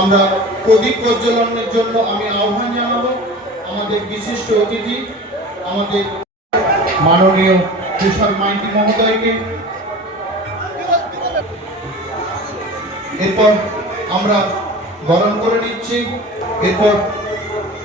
আমরা প্রদীপ প্রজ্বলনের জন্য আমি আহ্বান জানাব। আমাদের বিশিষ্ট অতিথি, আমাদের মাননীয় তুষার মাইতি মহোদয়কে। এরপর আমরা গরম করে নিচ্ছি। এরপর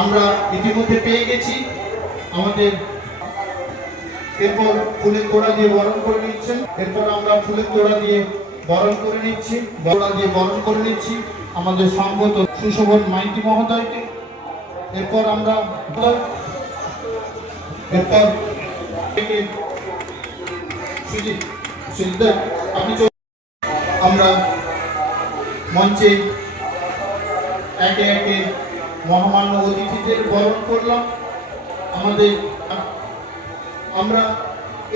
আমরা ইতিমধ্যে পেয়ে গেছি। আমাদের এরপর ফুলের তোড়া দিয়ে গরম করে নিচ্ছেন। এরপর আমরা ফুলের তোড়া দিয়ে বরণ করে নিচ্ছি তোড়া দিয়ে বরণ করে নিচ্ছি। আমাদের সঙ্গত সুশোভন মাইতি মহোদয়কে। এরপর আমরা এরপর আপনি আমরা মঞ্চে একে একে মহামান্য অতিথিদের বরণ করলাম। আমাদের আমরা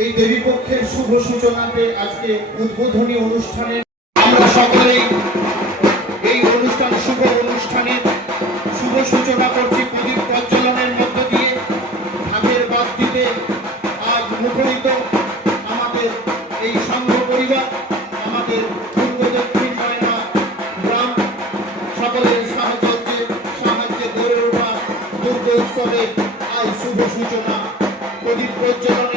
এই দেবীপক্ষের শুভ সূচনাতে আজকে উদ্বোধনী অনুষ্ঠানে আমরা সকলেই এই অনুষ্ঠান, শুভ অনুষ্ঠানে শুভ সূচনা করছি প্রদীপ প্রজ্বলনের মধ্য দিয়ে। ঢাকের বাদ দিতে আজ মুখরিত আমাদের এই সংঘ পরিবার, আমাদের পূর্ব দক্ষিণ ময়না গ্রাম। সকলের সাহচর্যে সাহায্যে গড়ে ওঠা দুর্গ উৎসবে আজ শুভ সূচনা। প্রদীপ প্রজ্বলনের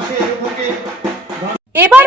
পাশে